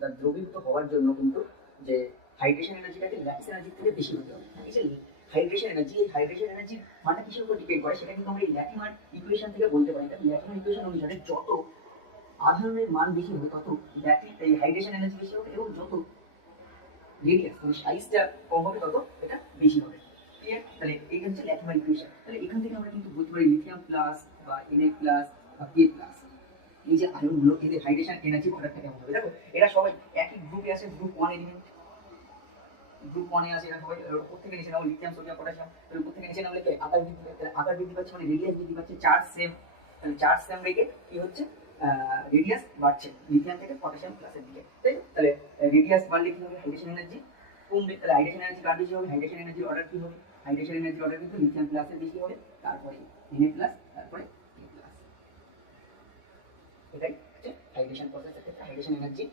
অর্থাৎ দ্রবীভূত হওয়ার জন্য কিন্তু যে হাইড্রেশন এনার্জিটাকে ল্যাটিস এনার্জির থেকে বেশি হতে হবে। এই যে হাইড্রেশন এনার্জি, এই হাইড্রেশন এনার্জির মানটা কিসের উপর ডিপেন্ড করে সেটা কিন্তু আমরা এই ল্যাটিমার ইকুয়েশন থেকে বলতে পারি। তাই ল্যাটিমার ইকুয়েশন অনুসারে যত আধানের মান বেশি হবে তত এই হাইড্রেশন এনার্জি বেশি হবে, এবং যত রেডিয়াস মানে সাইজটা কম হবে তত এটা বেশি হবে। ক্লিয়ার? তাহলে এই হচ্ছে ল্যাটিমার ইকুয়েশন। তাহলে এখান থেকে আমরা কিন্তু বলতে পারি লিথিয়াম প্লাস বা Na প্লাস বা K প্লাস, এই যে আয়নগুলো এদের হাইড্রেশন এনার্জি অর্ডারটা কেমন হবে। দেখো এরা সবাই একই গ্রুপে আছে, গ্রুপ 1 এলিমেন্ট, গ্রুপ 1 এ আছে এরা সবাই। উপর থেকে নিচে নাও লিথিয়াম সোডিয়াম পটাশিয়াম, তাহলে উপর থেকে নিচে নামলে কি আকার বৃদ্ধি পাচ্ছে, আকার বৃদ্ধি পাচ্ছে মানে রেডিয়াস বৃদ্ধি পাচ্ছে, চার্জ সেম। তাহলে চার্জ সেম রেখে কি হচ্ছে, রেডিয়াস বাড়ছে লিথিয়াম থেকে পটাশিয়াম প্লাসের দিকে, তাই তো? তাহলে রেডিয়াস বাড়লে কি হবে, হাইড্রেশন এনার্জি কমবে। তাহলে হাইড্রেশন এনার্জি কার বেশি হবে, হাইড্রেশন এনার্জির অর্ডার কি হবে, হাইড্রেশন এনার্জির অর্ডার কিন্তু লিথিয়াম প্লাসের বেশি হবে, তারপরে Na প্লাস, তারপরে K প্লাস। এটাই হচ্ছে হাইড্রেশন প্রসেসের ক্ষেত্রে হাইড্রেশন এনার্জি